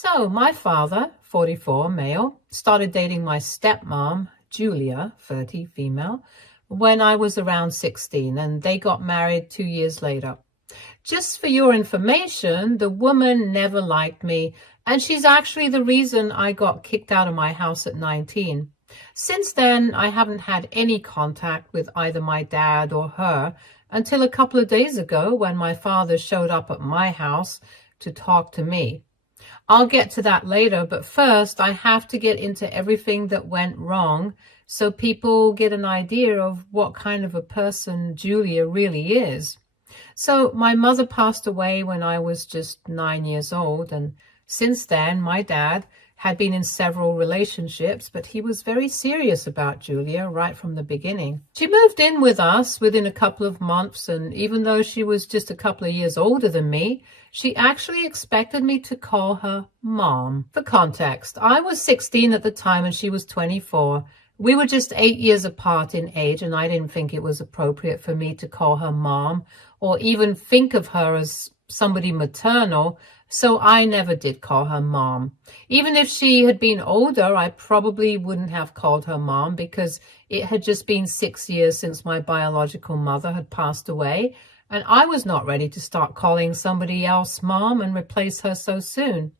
So my father, 44, male, started dating my stepmom, Julia, 30, female, when I was around 16, and they got married 2 years later. Just for your information, the woman never liked me, and she's actually the reason I got kicked out of my house at 19. Since then, I haven't had any contact with either my dad or her until a couple of days ago when my father showed up at my house to talk to me. I'll get to that later, but first I have to get into everything that went wrong so people get an idea of what kind of a person Julia really is. So my mother passed away when I was just 9 years old, and since then my dad had been in several relationships, but he was very serious about Julia right from the beginning. She moved in with us within a couple of months, and even though she was just a couple of years older than me, she actually expected me to call her Mom. For context, I was 16 at the time and she was 24. We were just 8 years apart in age, and I didn't think it was appropriate for me to call her Mom or even think of her as somebody maternal, so I never did call her Mom. Even if she had been older, I probably wouldn't have called her Mom because it had just been 6 years since my biological mother had passed away, and I was not ready to start calling somebody else Mom and replace her so soon.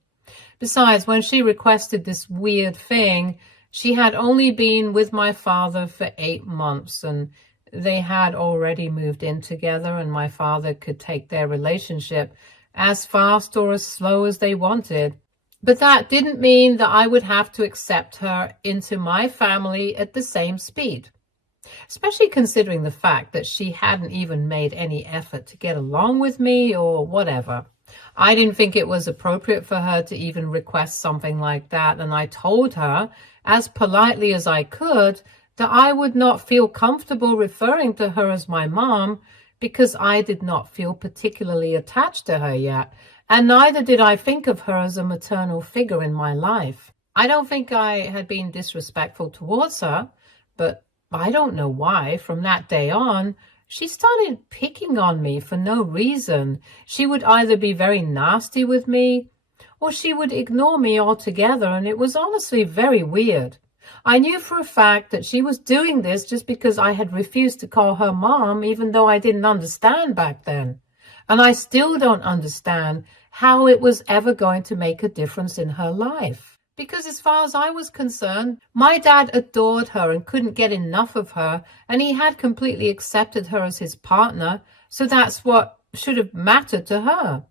Besides, when she requested this weird thing, she had only been with my father for 8 months, and they had already moved in together, and my father could take their relationship as fast or as slow as they wanted. But that didn't mean that I would have to accept her into my family at the same speed, especially considering the fact that she hadn't even made any effort to get along with me or whatever. I didn't think it was appropriate for her to even request something like that, and I told her, as politely as I could, that I would not feel comfortable referring to her as my mom because I did not feel particularly attached to her yet, and neither did I think of her as a maternal figure in my life. I don't think I had been disrespectful towards her, but I don't know why, from that day on, she started picking on me for no reason. She would either be very nasty with me, or she would ignore me altogether, and it was honestly very weird. I knew for a fact that she was doing this just because I had refused to call her Mom, even though I didn't understand back then. And I still don't understand how it was ever going to make a difference in her life. Because as far as I was concerned, my dad adored her and couldn't get enough of her, and he had completely accepted her as his partner, so that's what should have mattered to her.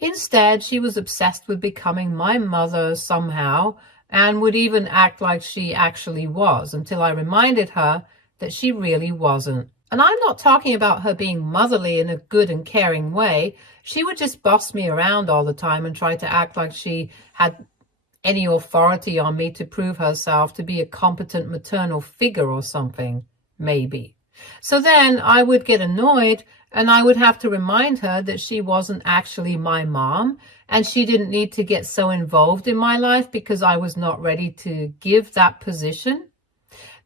Instead, she was obsessed with becoming my mother somehow, and would even act like she actually was, until I reminded her that she really wasn't. And I'm not talking about her being motherly in a good and caring way. She would just boss me around all the time and try to act like she had any authority on me to prove herself to be a competent maternal figure or something, maybe. So then I would get annoyed, and I would have to remind her that she wasn't actually my mom, and she didn't need to get so involved in my life because I was not ready to give that position.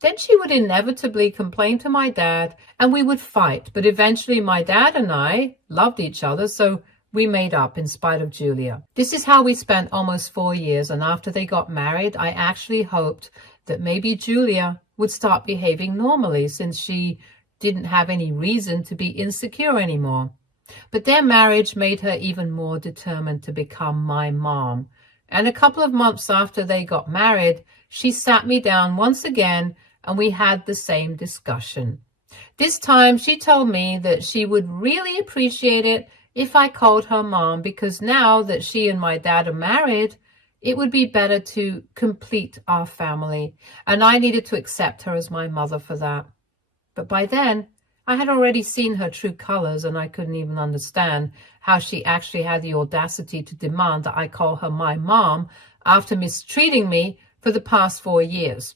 Then she would inevitably complain to my dad, and we would fight, but eventually my dad and I loved each other, so we made up in spite of Julia. This is how we spent almost 4 years, and after they got married, I actually hoped that maybe Julia would start behaving normally since she didn't have any reason to be insecure anymore. But their marriage made her even more determined to become my mom. And a couple of months after they got married, she sat me down once again and we had the same discussion. This time she told me that she would really appreciate it if I called her mom, because now that she and my dad are married, it would be better to complete our family, and I needed to accept her as my mother for that. But by then, I had already seen her true colors, and I couldn't even understand how she actually had the audacity to demand that I call her my mom after mistreating me for the past 4 years.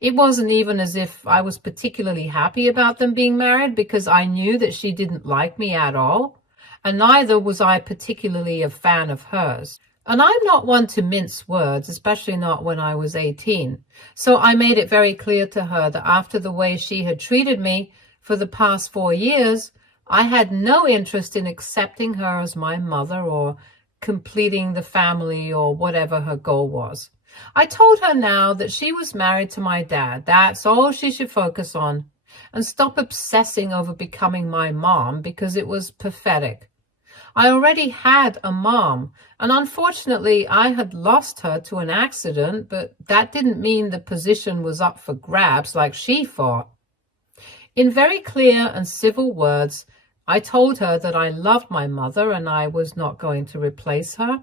It wasn't even as if I was particularly happy about them being married, because I knew that she didn't like me at all, and neither was I particularly a fan of hers. And I'm not one to mince words, especially not when I was 18. So I made it very clear to her that after the way she had treated me for the past 4 years, I had no interest in accepting her as my mother or completing the family or whatever her goal was. I told her now that she was married to my dad. That's all she should focus on, and stop obsessing over becoming my mom because it was pathetic. I already had a mom, and unfortunately I had lost her to an accident, but that didn't mean the position was up for grabs like she thought. In very clear and civil words, I told her that I loved my mother and I was not going to replace her,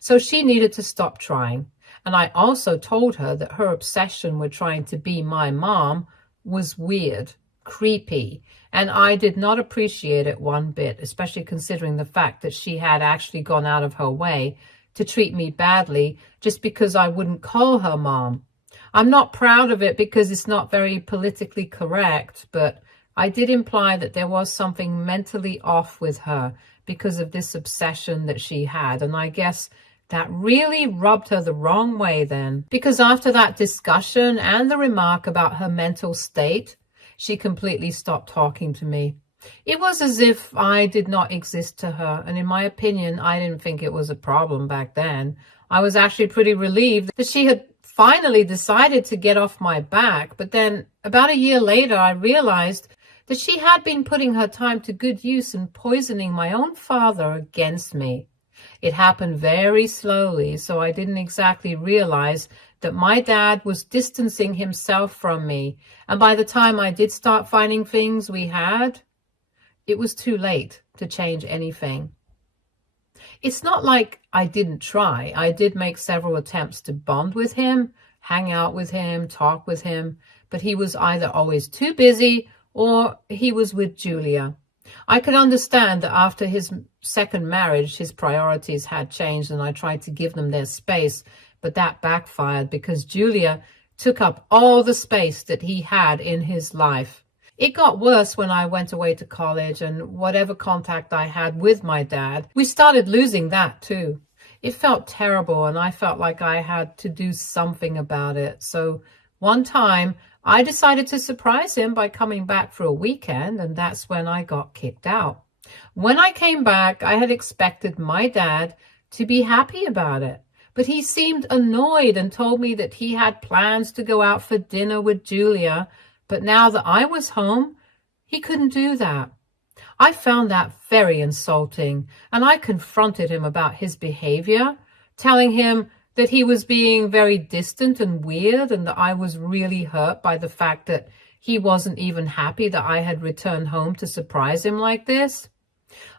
so she needed to stop trying. And I also told her that her obsession with trying to be my mom was weird, creepy, and I did not appreciate it one bit, especially considering the fact that she had actually gone out of her way to treat me badly just because I wouldn't call her mom. I'm not proud of it because it's not very politically correct, but I did imply that there was something mentally off with her because of this obsession that she had, and I guess that really rubbed her the wrong way then, because after that discussion and the remark about her mental state, she completely stopped talking to me. It was as if I did not exist to her, and in my opinion, I didn't think it was a problem back then. I was actually pretty relieved that she had finally decided to get off my back, but then about a year later, I realized that she had been putting her time to good use in poisoning my own father against me. It happened very slowly, so I didn't exactly realize that my dad was distancing himself from me. And by the time I did start finding things we had, it was too late to change anything. It's not like I didn't try. I did make several attempts to bond with him, hang out with him, talk with him, but he was either always too busy or he was with Julia. I could understand that after his second marriage, his priorities had changed and I tried to give them their space, but that backfired because Julia took up all the space that he had in his life. It got worse when I went away to college, and whatever contact I had with my dad, we started losing that too. It felt terrible and I felt like I had to do something about it. So one time I decided to surprise him by coming back for a weekend, and that's when I got kicked out. When I came back, I had expected my dad to be happy about it, but he seemed annoyed and told me that he had plans to go out for dinner with Julia, but now that I was home, he couldn't do that. I found that very insulting, and I confronted him about his behavior, telling him that he was being very distant and weird, and that I was really hurt by the fact that he wasn't even happy that I had returned home to surprise him like this.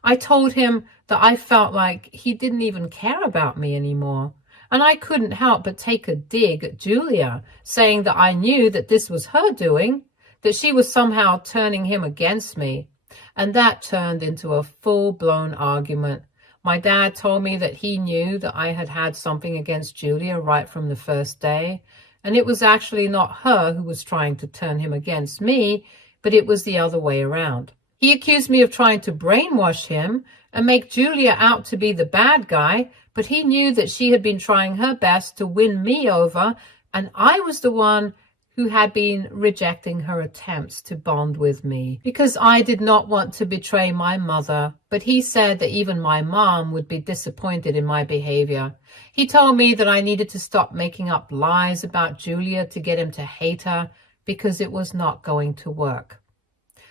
I told him that I felt like he didn't even care about me anymore, and I couldn't help but take a dig at Julia, saying that I knew that this was her doing, that she was somehow turning him against me, and that turned into a full-blown argument. My dad told me that he knew that I had had something against Julia right from the first day, and it was actually not her who was trying to turn him against me, but it was the other way around. He accused me of trying to brainwash him and make Julia out to be the bad guy, but he knew that she had been trying her best to win me over, and I was the one who had been rejecting her attempts to bond with me because I did not want to betray my mother, but he said that even my mom would be disappointed in my behavior. He told me that I needed to stop making up lies about Julia to get him to hate her because it was not going to work.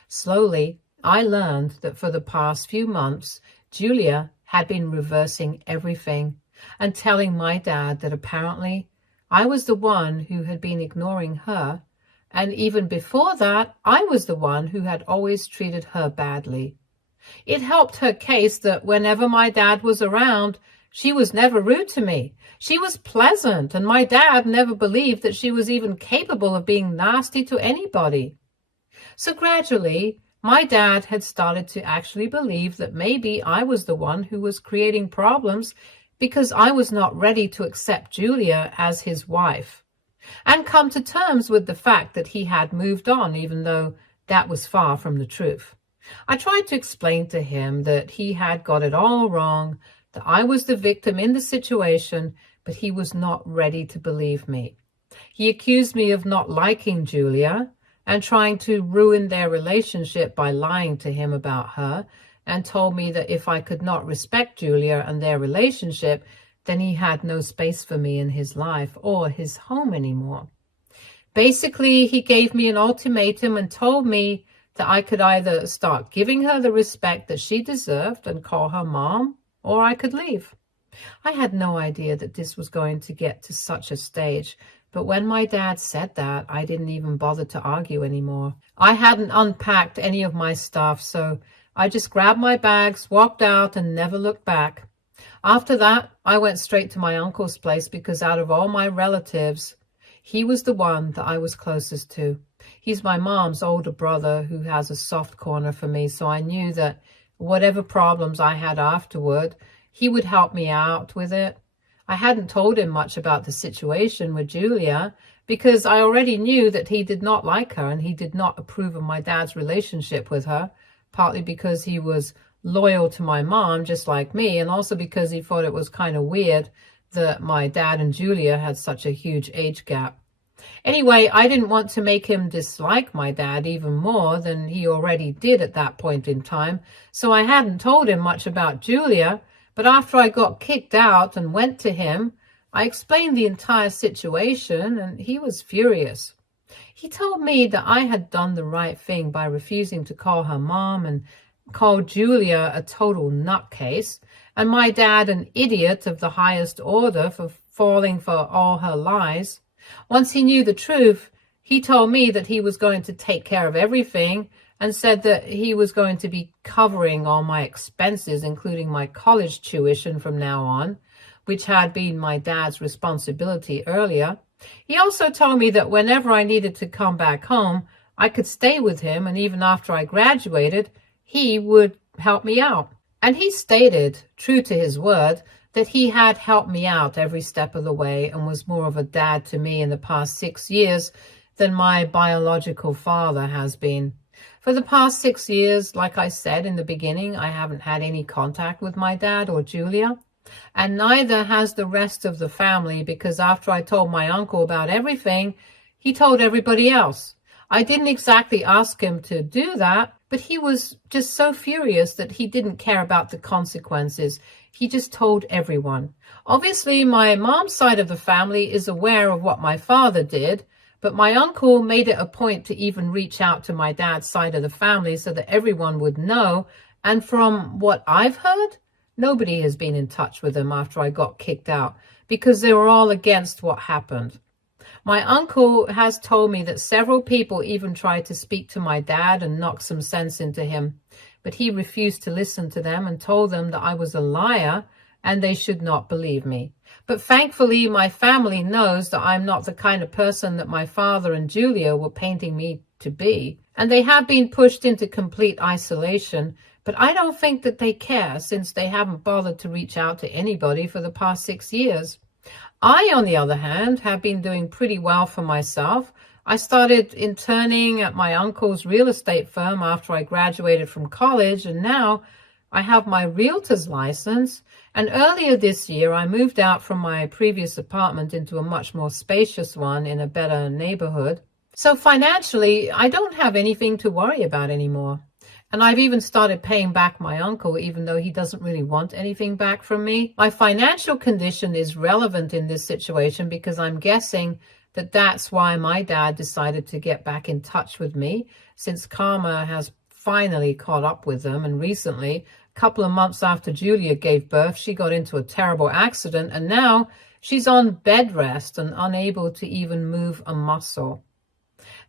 Slowly, I learned that for the past few months, Julia had been reversing everything and telling my dad that apparently I was the one who had been ignoring her, and even before that, I was the one who had always treated her badly. It helped her case that whenever my dad was around, she was never rude to me. She was pleasant, and my dad never believed that she was even capable of being nasty to anybody. So gradually, my dad had started to actually believe that maybe I was the one who was creating problems because I was not ready to accept Julia as his wife, and come to terms with the fact that he had moved on, even though that was far from the truth. I tried to explain to him that he had got it all wrong, that I was the victim in the situation, but he was not ready to believe me. He accused me of not liking Julia and trying to ruin their relationship by lying to him about her, and told me that if I could not respect Julia and their relationship, then he had no space for me in his life or his home anymore. Basically, he gave me an ultimatum and told me that I could either start giving her the respect that she deserved and call her mom, or I could leave. I had no idea that this was going to get to such a stage, but when my dad said that, I didn't even bother to argue anymore. I hadn't unpacked any of my stuff, so I just grabbed my bags, walked out, and never looked back. After that, I went straight to my uncle's place because out of all my relatives, he was the one that I was closest to. He's my mom's older brother who has a soft corner for me, so I knew that whatever problems I had afterward, he would help me out with it. I hadn't told him much about the situation with Julia because I already knew that he did not like her and he did not approve of my dad's relationship with her, partly because he was loyal to my mom just like me, and also because he thought it was kind of weird that my dad and Julia had such a huge age gap. Anyway, I didn't want to make him dislike my dad even more than he already did at that point in time, so I hadn't told him much about Julia, but after I got kicked out and went to him, I explained the entire situation and he was furious. He told me that I had done the right thing by refusing to call her mom and called Julia a total nutcase, and my dad an idiot of the highest order for falling for all her lies. Once he knew the truth, he told me that he was going to take care of everything and said that he was going to be covering all my expenses, including my college tuition from now on, which had been my dad's responsibility earlier. He also told me that whenever I needed to come back home, I could stay with him, and even after I graduated, he would help me out. And he stated, true to his word, that he had helped me out every step of the way and was more of a dad to me in the past 6 years than my biological father has been. For the past 6 years, like I said in the beginning, I haven't had any contact with my dad or Julia, and neither has the rest of the family because after I told my uncle about everything, he told everybody else. I didn't exactly ask him to do that, but he was just so furious that he didn't care about the consequences. He just told everyone. Obviously, my mom's side of the family is aware of what my father did, but my uncle made it a point to even reach out to my dad's side of the family so that everyone would know. And from what I've heard, nobody has been in touch with him after I got kicked out because they were all against what happened. My uncle has told me that several people even tried to speak to my dad and knock some sense into him, but he refused to listen to them and told them that I was a liar and they should not believe me. But thankfully, my family knows that I'm not the kind of person that my father and Julia were painting me to be, and they have been pushed into complete isolation, but I don't think that they care since they haven't bothered to reach out to anybody for the past 6 years. I, on the other hand, have been doing pretty well for myself. I started interning at my uncle's real estate firm after I graduated from college, and now I have my realtor's license. And earlier this year, I moved out from my previous apartment into a much more spacious one in a better neighborhood. So financially, I don't have anything to worry about anymore. And I've even started paying back my uncle, even though he doesn't really want anything back from me. My financial condition is relevant in this situation because I'm guessing that that's why my dad decided to get back in touch with me, since karma has finally caught up with them. And recently, a couple of months after Julia gave birth, she got into a terrible accident, and now she's on bed rest and unable to even move a muscle.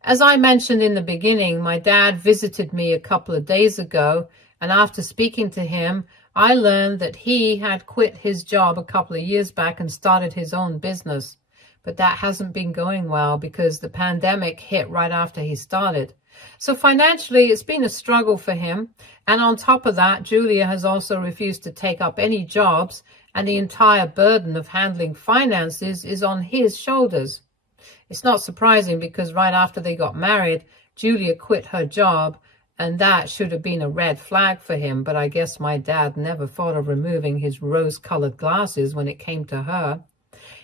As I mentioned in the beginning, my dad visited me a couple of days ago, and after speaking to him, I learned that he had quit his job a couple of years back and started his own business. But that hasn't been going well because the pandemic hit right after he started. So financially, it's been a struggle for him. And on top of that, Julia has also refused to take up any jobs, and the entire burden of handling finances is on his shoulders. It's not surprising because right after they got married, Julia quit her job, and that should have been a red flag for him, but I guess my dad never thought of removing his rose-colored glasses when it came to her.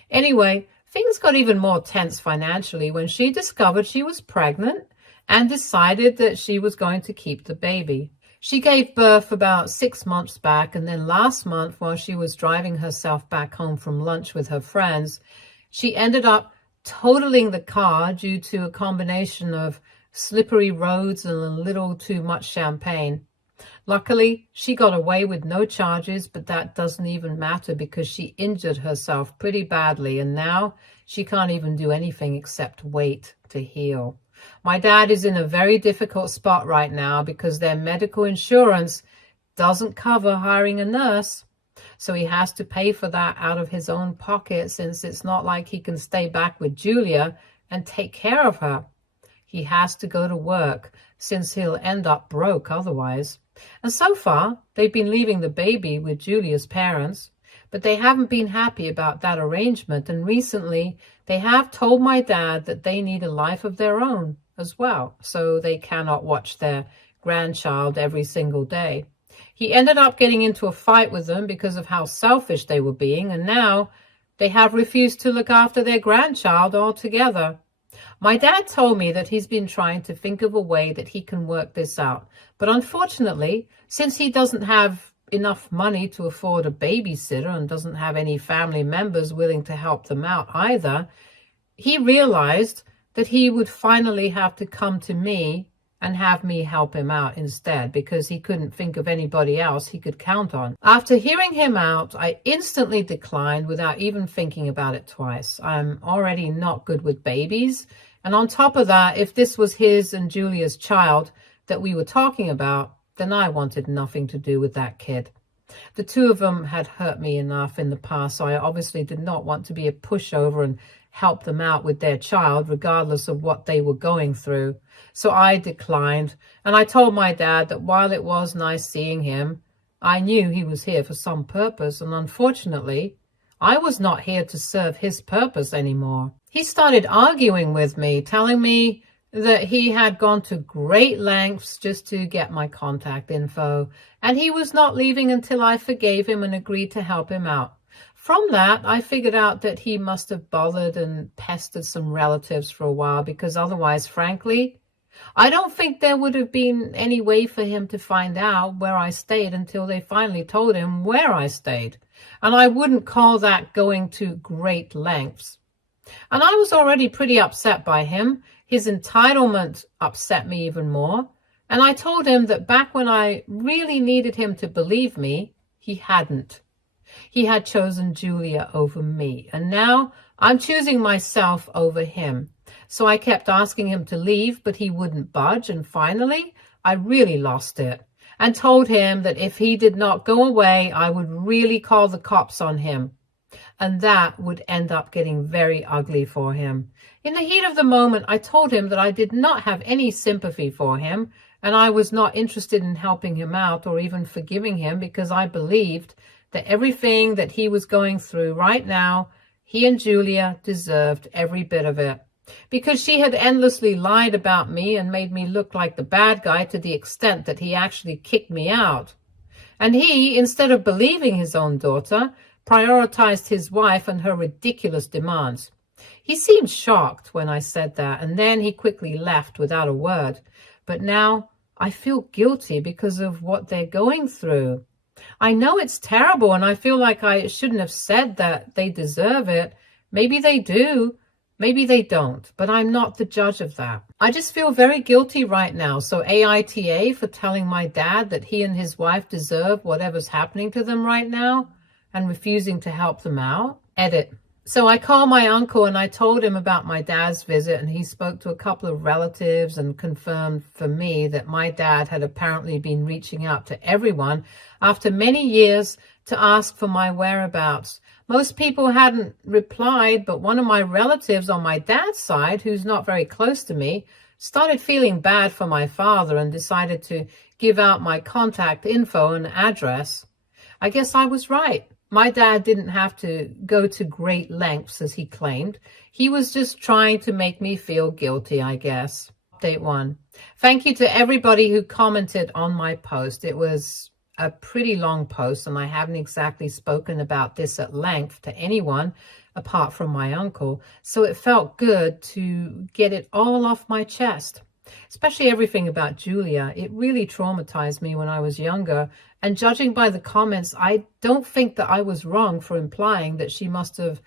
Anyway, things got even more tense financially when she discovered she was pregnant and decided that she was going to keep the baby. She gave birth about 6 months back, and then last month, while she was driving herself back home from lunch with her friends, she ended up totaling the car due to a combination of slippery roads and a little too much champagne. Luckily, she got away with no charges, but that doesn't even matter because she injured herself pretty badly, and now she can't even do anything except wait to heal. My dad is in a very difficult spot right now because their medical insurance doesn't cover hiring a nurse. So he has to pay for that out of his own pocket, since it's not like he can stay back with Julia and take care of her. He has to go to work, since he'll end up broke otherwise. And so far, they've been leaving the baby with Julia's parents, but they haven't been happy about that arrangement. And recently, they have told my dad that they need a life of their own as well, so they cannot watch their grandchild every single day. He ended up getting into a fight with them because of how selfish they were being, and now they have refused to look after their grandchild altogether. My dad told me that he's been trying to think of a way that he can work this out. But unfortunately, since he doesn't have enough money to afford a babysitter and doesn't have any family members willing to help them out either, he realized that he would finally have to come to me and have me help him out instead, because he couldn't think of anybody else he could count on. After hearing him out, I instantly declined without even thinking about it twice. I'm already not good with babies. And on top of that, if this was his and Julia's child that we were talking about, then I wanted nothing to do with that kid. The two of them had hurt me enough in the past, so I obviously did not want to be a pushover and help them out with their child, regardless of what they were going through. So I declined, and I told my dad that while it was nice seeing him, I knew he was here for some purpose, and unfortunately, I was not here to serve his purpose anymore. He started arguing with me, telling me that he had gone to great lengths just to get my contact info, and he was not leaving until I forgave him and agreed to help him out. From that, I figured out that he must have bothered and pestered some relatives for a while, because otherwise, frankly, I don't think there would have been any way for him to find out where I stayed until they finally told him where I stayed. And I wouldn't call that going to great lengths. And I was already pretty upset by him. His entitlement upset me even more. And I told him that back when I really needed him to believe me, he hadn't. He had chosen Julia over me, and now I'm choosing myself over him. So I kept asking him to leave, but he wouldn't budge, and finally, I really lost it and told him that if he did not go away, I would really call the cops on him, and that would end up getting very ugly for him. In the heat of the moment, I told him that I did not have any sympathy for him, and I was not interested in helping him out or even forgiving him, because I believed that everything that he was going through right now, he and Julia deserved every bit of it. Because she had endlessly lied about me and made me look like the bad guy to the extent that he actually kicked me out. And he, instead of believing his own daughter, prioritized his wife and her ridiculous demands. He seemed shocked when I said that, and then he quickly left without a word. But now I feel guilty because of what they're going through. I know it's terrible, and I feel like I shouldn't have said that they deserve it. Maybe they do, maybe they don't, but I'm not the judge of that. I just feel very guilty right now. So AITA for telling my dad that he and his wife deserve whatever's happening to them right now and refusing to help them out. Edit. So I called my uncle and I told him about my dad's visit, and he spoke to a couple of relatives and confirmed for me that my dad had apparently been reaching out to everyone after many years to ask for my whereabouts. Most people hadn't replied, but one of my relatives on my dad's side, who's not very close to me, started feeling bad for my father and decided to give out my contact info and address. I guess I was right. My dad didn't have to go to great lengths, as he claimed. He was just trying to make me feel guilty, I guess. Update 1. Thank you to everybody who commented on my post. It was a pretty long post, and I haven't exactly spoken about this at length to anyone apart from my uncle. So it felt good to get it all off my chest. especially everything about Julia. It really traumatized me when I was younger. And judging by the comments, I don't think that I was wrong for implying that she must have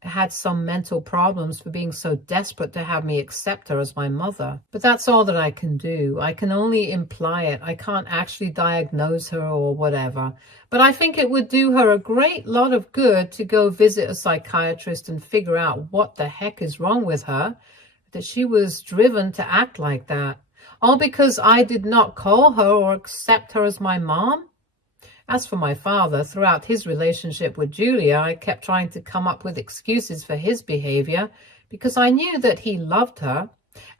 had some mental problems for being so desperate to have me accept her as my mother. But that's all that I can do. I can only imply it. I can't actually diagnose her or whatever. But I think it would do her a great lot of good to go visit a psychiatrist and figure out what the heck is wrong with her, that she was driven to act like that. All because I did not call her or accept her as my mom? As for my father, throughout his relationship with Julia, I kept trying to come up with excuses for his behavior because I knew that he loved her.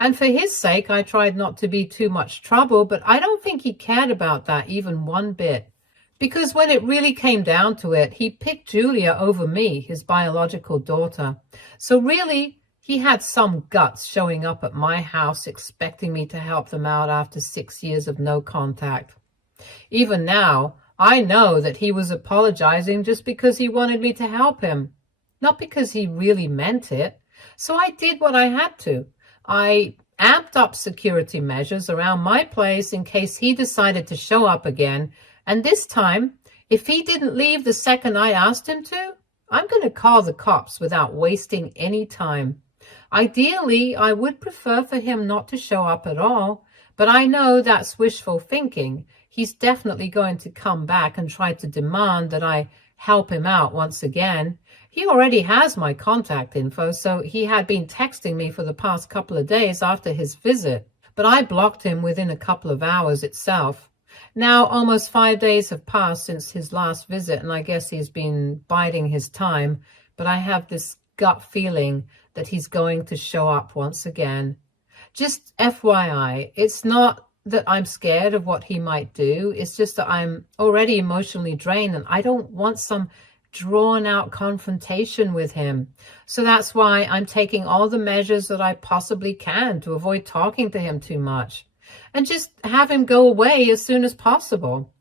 And for his sake, I tried not to be too much trouble, but I don't think he cared about that even one bit. Because when it really came down to it, he picked Julia over me, his biological daughter. So really, he had some guts showing up at my house expecting me to help them out after 6 years of no contact. Even now, I know that he was apologizing just because he wanted me to help him, not because he really meant it. So I did what I had to. I amped up security measures around my place in case he decided to show up again. And this time, if he didn't leave the second I asked him to, I'm going to call the cops without wasting any time. Ideally, I would prefer for him not to show up at all, but I know that's wishful thinking. He's definitely going to come back and try to demand that I help him out once again. He already has my contact info, so he had been texting me for the past couple of days after his visit, but I blocked him within a couple of hours itself. Now, almost 5 days have passed since his last visit, and I guess he's been biding his time, but I have this gut feeling that he's going to show up once again. Just FYI, it's not that I'm scared of what he might do. It's just that I'm already emotionally drained and I don't want some drawn out confrontation with him. So that's why I'm taking all the measures that I possibly can to avoid talking to him too much and just have him go away as soon as possible.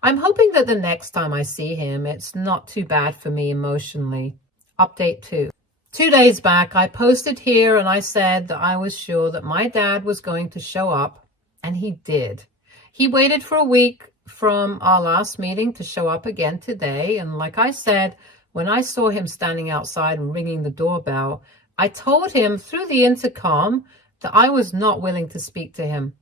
I'm hoping that the next time I see him, it's not too bad for me emotionally. Update 2. 2 days back, I posted here and I said that I was sure that my dad was going to show up. And he did. He waited for a week from our last meeting to show up again today. And like I said, when I saw him standing outside and ringing the doorbell, I told him through the intercom that I was not willing to speak to him.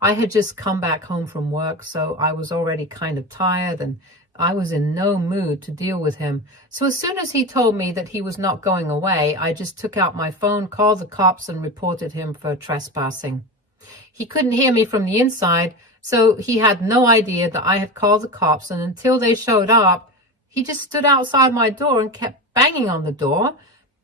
I had just come back home from work, so I was already kind of tired and I was in no mood to deal with him. So as soon as he told me that he was not going away, I just took out my phone, called the cops, and reported him for trespassing. He couldn't hear me from the inside, so he had no idea that I had called the cops, and until they showed up, he just stood outside my door and kept banging on the door,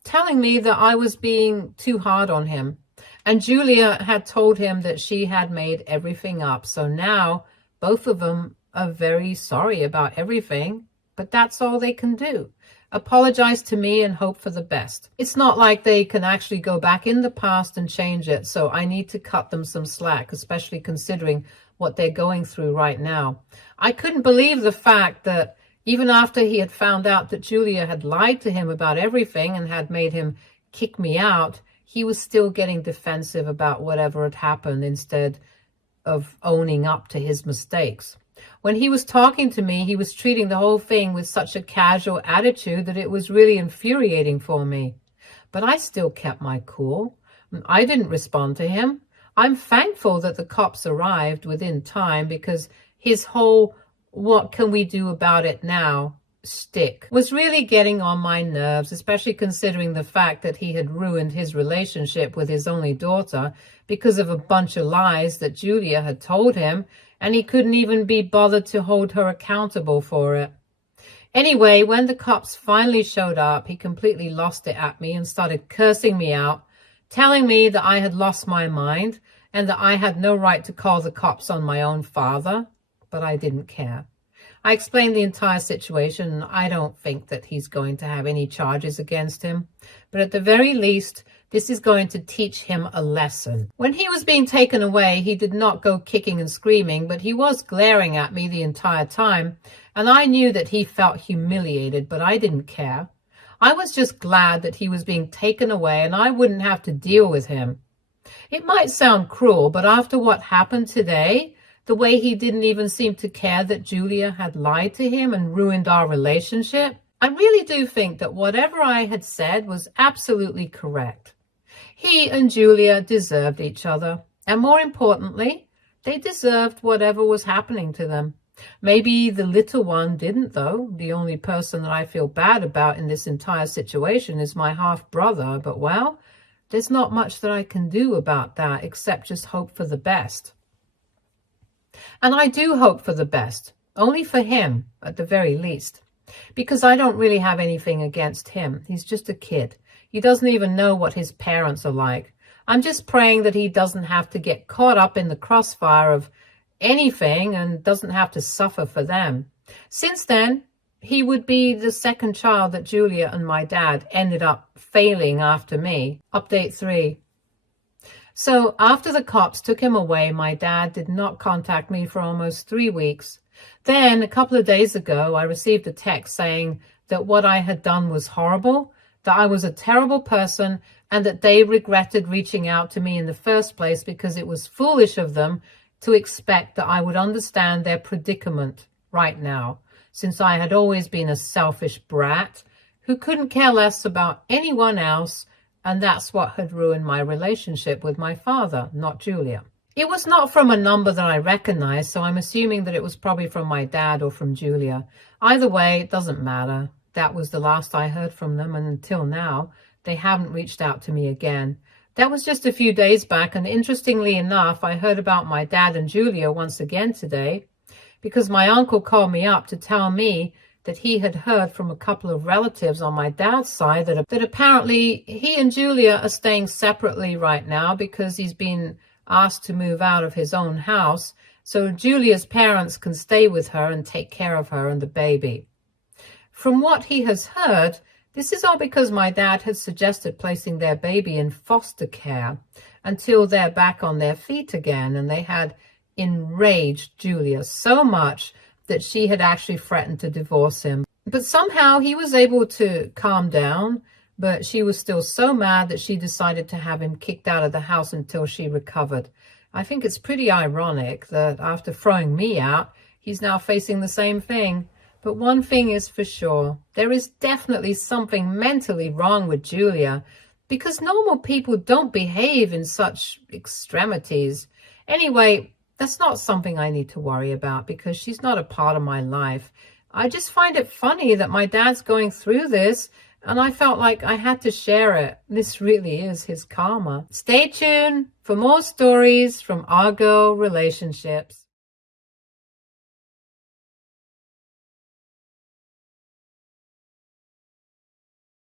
telling me that I was being too hard on him. And Julia had told him that she had made everything up, so now both of them are very sorry about everything, but that's all they can do. Apologize to me and hope for the best. It's not like they can actually go back in the past and change it, so I need to cut them some slack, especially considering what they're going through right now. I couldn't believe the fact that even after he had found out that Julia had lied to him about everything and had made him kick me out, he was still getting defensive about whatever had happened instead of owning up to his mistakes. When he was talking to me, he was treating the whole thing with such a casual attitude that it was really infuriating for me. But I still kept my cool. I didn't respond to him. I'm thankful that the cops arrived within time because his whole "what can we do about it now" stick was really getting on my nerves, especially considering the fact that he had ruined his relationship with his only daughter because of a bunch of lies that Julia had told him, and he couldn't even be bothered to hold her accountable for it. Anyway, when the cops finally showed up, he completely lost it at me and started cursing me out, telling me that I had lost my mind and that I had no right to call the cops on my own father, but I didn't care. I explained the entire situation, and I don't think that he's going to have any charges against him, but at the very least, this is going to teach him a lesson. When he was being taken away, he did not go kicking and screaming, but he was glaring at me the entire time, and I knew that he felt humiliated, but I didn't care. I was just glad that he was being taken away and I wouldn't have to deal with him. It might sound cruel, but after what happened today, the way he didn't even seem to care that Julia had lied to him and ruined our relationship, I really do think that whatever I had said was absolutely correct. He and Julia deserved each other, and more importantly, they deserved whatever was happening to them. Maybe the little one didn't, though. The only person that I feel bad about in this entire situation is my half-brother, but well, there's not much that I can do about that except just hope for the best. And I do hope for the best, only for him at the very least, because I don't really have anything against him. He's just a kid. He doesn't even know what his parents are like. I'm just praying that he doesn't have to get caught up in the crossfire of anything and doesn't have to suffer for them. Since then, he would be the second child that Julia and my dad ended up failing after me. Update 3. So after the cops took him away, my dad did not contact me for almost 3 weeks. Then a couple of days ago, I received a text saying that what I had done was horrible, that I was a terrible person, and that they regretted reaching out to me in the first place because it was foolish of them to expect that I would understand their predicament right now, since I had always been a selfish brat who couldn't care less about anyone else, and that's what had ruined my relationship with my father, not Julia. It was not from a number that I recognized, so I'm assuming that it was probably from my dad or from Julia. Either way, it doesn't matter. That was the last I heard from them, and until now, they haven't reached out to me again. That was just a few days back, and interestingly enough, I heard about my dad and Julia once again today, because my uncle called me up to tell me that he had heard from a couple of relatives on my dad's side that apparently he and Julia are staying separately right now because he's been asked to move out of his own house, so Julia's parents can stay with her and take care of her and the baby. From what he has heard, this is all because my dad had suggested placing their baby in foster care until they're back on their feet again, and they had enraged Julia so much that she had actually threatened to divorce him. But somehow he was able to calm down, but she was still so mad that she decided to have him kicked out of the house until she recovered. I think it's pretty ironic that after throwing me out, he's now facing the same thing. But one thing is for sure, there is definitely something mentally wrong with Julia, because normal people don't behave in such extremities. Anyway, that's not something I need to worry about because she's not a part of my life. I just find it funny that my dad's going through this, and I felt like I had to share it. This really is his karma. Stay tuned for more stories from our girl relationships.